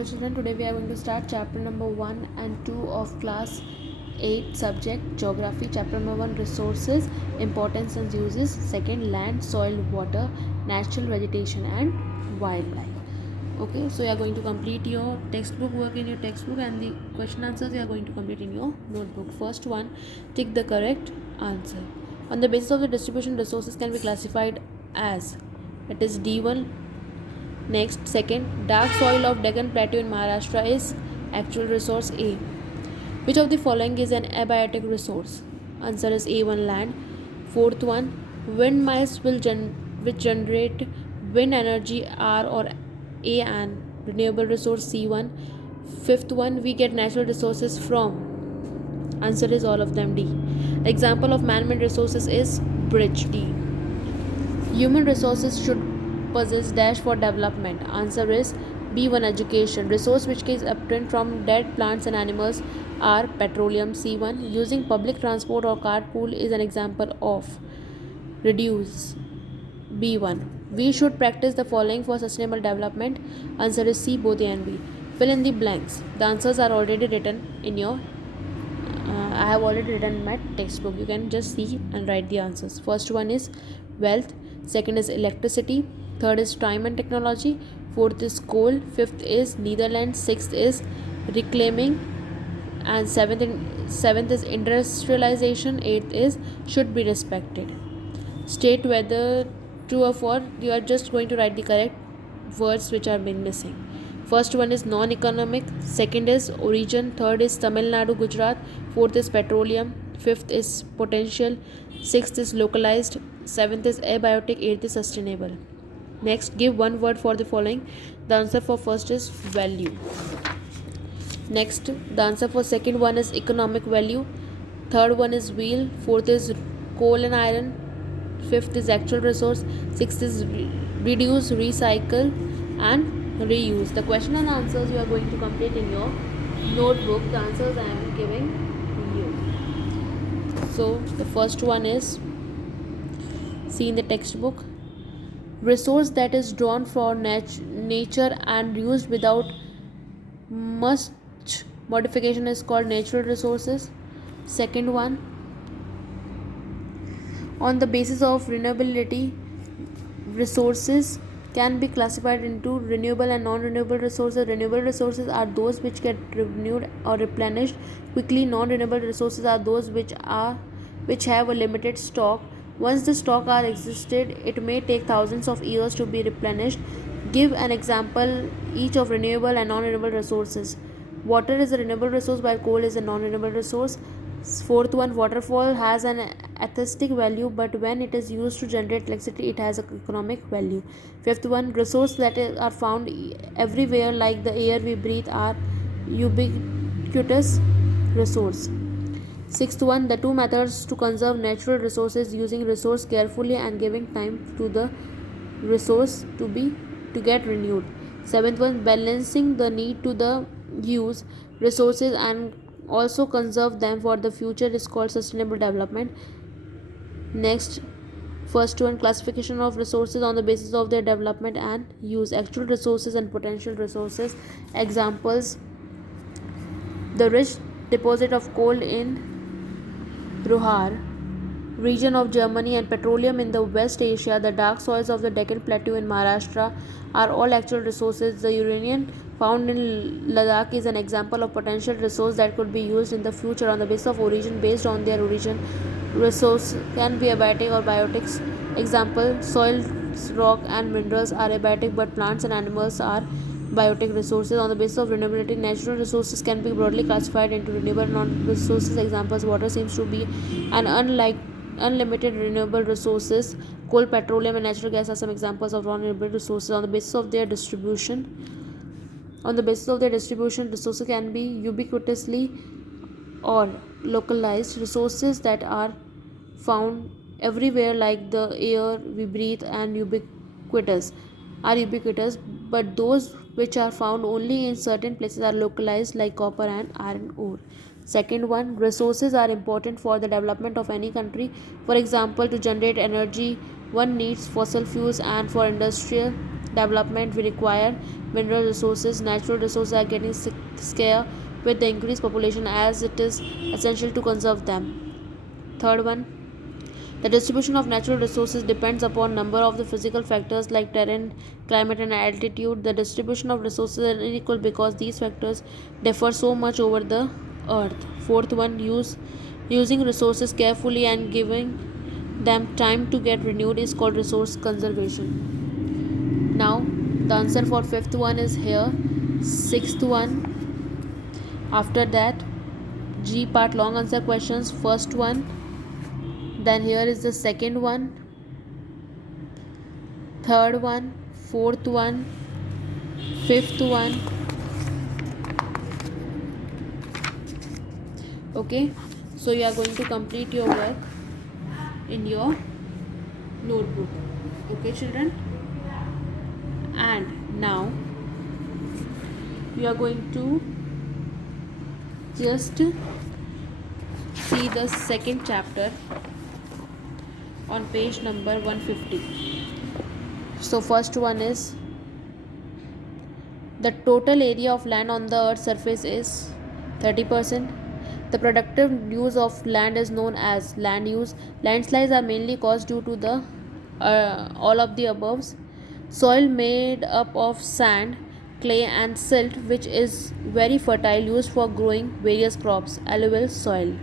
Hello children, today we are going to start chapter number 1 and 2 of class 8 subject Geography. Chapter number 1 Resources, Importance and Uses. Second, Land, Soil, Water, Natural Vegetation and Wildlife. Okay, so you are going to complete your textbook work in your textbook and the question answers you are going to complete in your notebook. First one, tick the correct answer. On the basis of the distribution, resources can be classified as, it is D1. Next, second, dark soil of Deccan Plateau in Maharashtra is actual resource A. Which of the following is an abiotic resource? Answer is A1 land. Fourth one, windmills which generate wind energy are or A and renewable resource C1. Fifth one, we get natural resources from. Answer is all of them D. The example of man-made resources is bridge D. Human resources should possess dash for development. Answer is B1 education. Resource which is obtained from dead plants and animals are petroleum. C1. Using public transport or carpool is an example of reduce. B1. We should practice the following for sustainable development. Answer is C, both A and B. Fill in the blanks. The answers are already written in your I have already written in my textbook. You can just see and write the answers. First one is wealth. Second is electricity. Third is time and technology. Fourth is coal. Fifth is Netherlands. Sixth is reclaiming. And seventh is industrialization. Eighth is should be respected. State whether true or false. You are just going to write the correct words which are been missing. First one is non-economic. Second is origin. Third is Tamil Nadu, Gujarat. Fourth is petroleum. Fifth is potential. Sixth is localized. Seventh is abiotic. Eighth is sustainable. Next, give one word for the following. The answer for first is value. Next, the answer for second one is economic value. Third one is wheel. Fourth is coal and iron. Fifth is actual resource. Sixth is reduce, recycle and reuse. The question and answers you are going to complete in your notebook. The answers I am giving you. So the first one is, see in the textbook, resource that is drawn from nature and used without much modification is called natural resources. Second one, on the basis of renewability, resources can be classified into renewable and non-renewable resources. Renewable resources are those which get renewed or replenished quickly. Non-renewable resources are those which have a limited stock. Once the stock are existed, it may take thousands of years to be replenished. Give an example each of renewable and non-renewable resources. Water is a renewable resource while coal is a non-renewable resource. Fourth one, waterfall has an aesthetic value, but when it is used to generate electricity, it has an economic value. Fifth one, resources that are found everywhere like the air we breathe are ubiquitous resource. Sixth one, the two methods to conserve natural resources: using resource carefully and giving time to the resource to get renewed. Seventh one, balancing the need to the use resources and also conserve them for the future is called sustainable development. Next, first one, classification of resources on the basis of their development and use. Actual resources and potential resources. Examples: the rich deposit of coal in Ruhr region of Germany and petroleum in the West Asia. The dark soils of the Deccan Plateau in Maharashtra are all actual resources. The uranium found in Ladakh is an example of potential resource that could be used in the future on the basis of origin. Based on their origin, resource can be abiotic or biotics. Example: soils, rock and minerals are abiotic, but plants and animals are biotic resources. On the basis of renewability, natural resources can be broadly classified into renewable and non-renewable resources. Examples: water seems to be an unlimited renewable resources. Coal, petroleum and natural gas are some examples of non-renewable resources. On the basis of their distribution, resources can be ubiquitously or localized. Resources that are found everywhere like the air we breathe and ubiquitous, but those which are found only in certain places are localized like copper and iron ore. Second one, resources are important for the development of any country. For example, to generate energy one needs fossil fuels, and for industrial development. We require mineral resources. Natural resources are getting scarce with the increased population, as it is essential to conserve them. Third one, the distribution of natural resources depends upon number of the physical factors like terrain, climate and altitude. The distribution of resources is unequal because these factors differ so much over the earth. Fourth one, using resources carefully and giving them time to get renewed is called resource conservation. Now the answer for fifth one is here. Sixth one, after that, G part long answer questions. First one, then here is the second one, third one, fourth one, fifth one. Okay, so you are going to complete your work in your notebook. Okay, children, and now you are going to just see the second chapter on page number 150. So first one is, the total area of land on the earth's surface is 30%. The productive use of land is known as land use. Landslides are mainly caused due to the all of the above. Soil made up of sand, clay and silt, which is very fertile, used for growing various crops. Alluvial soil.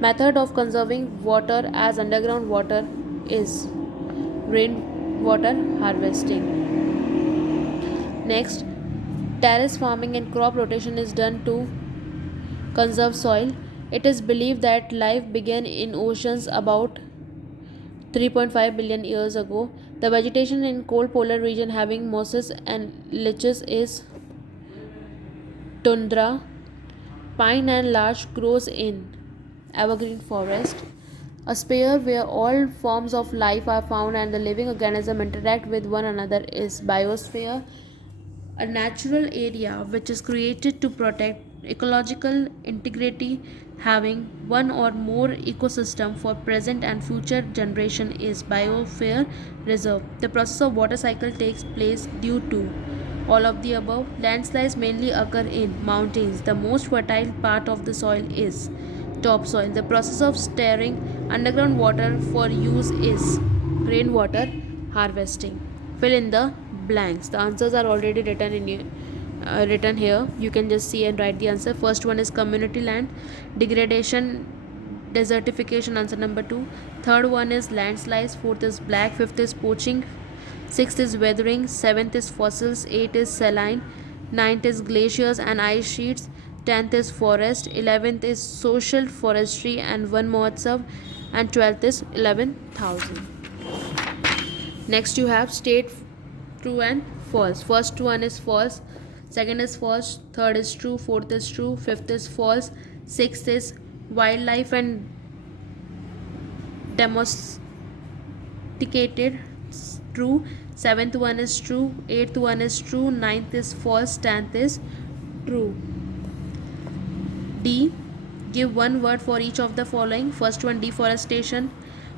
Method of conserving water as underground water is rainwater harvesting. Next, terrace farming and crop rotation is done to conserve soil. It is believed that life began in oceans about 3.5 billion years ago. The vegetation in cold polar region having mosses and lichens is tundra. Pine and larch grows in evergreen forest. A sphere where all forms of life are found and the living organisms interact with one another is biosphere. A natural area which is created to protect ecological integrity, having one or more ecosystem for present and future generation is biosphere reserve. The process of water cycle takes place due to all of the above. Landslides mainly occur in mountains. The most fertile part of the soil is topsoil. The process of storing underground water for use is rainwater harvesting. Fill in the blanks. The answers are already written here. You can just see and write the answer. First one is community land, degradation, desertification, answer number 2. Third one is landslides. Fourth is black. Fifth is poaching. Sixth is weathering. Seventh is fossils. Eighth is saline. Ninth is glaciers and ice sheets. 10th is forest. 11th is social forestry and one mahotsav. And 12th is 11,000. Next you have state true and false. First one is false, second is false, third is true, fourth is true, fifth is false, sixth is wildlife and domesticated, true, seventh one is true, eighth one is true, ninth is false, 10th is true. D, give one word for each of the following. First one, deforestation,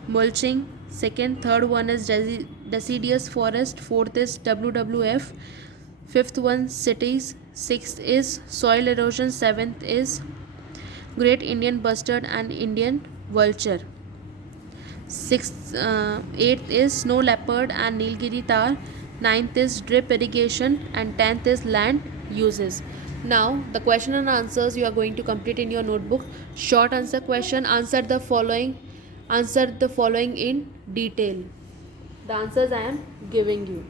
mulching. Second, third one is deciduous forest. Fourth is WWF. Fifth one, cities. Sixth is soil erosion. Seventh is great Indian bustard and Indian vulture. Eighth is snow leopard and Nilgiri tar. Ninth is drip irrigation and 10th is land uses. Now the question and answers you are going to complete in your notebook. Short answer question. Answer the following in detail. The answers I am giving you.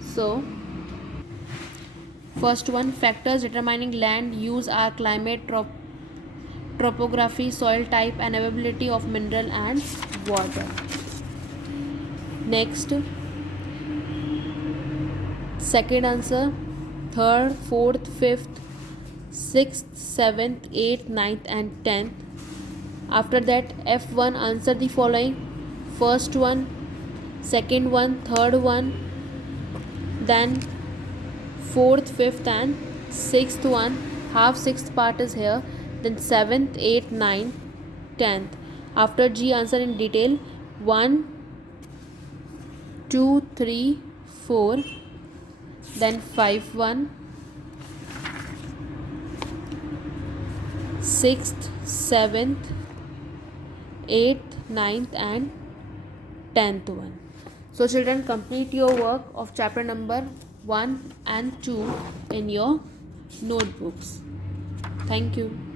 So first one, factors determining land use are climate, topography, soil type and availability of mineral and water. Next, second answer, third, fourth, fifth, sixth, seventh, eighth, ninth and 10th. After that, F1, answer the following. First one, second one, third one, then fourth, fifth and sixth one. Half sixth part is here. Then 7th, 8th, 9th, 10th. After G, answer in detail. 1, 2, 3, 4, then 5-1, 6th, 7th, 8th, 9th and 10th one. So children, complete your work of chapter number 1 and 2 in your notebooks. Thank you.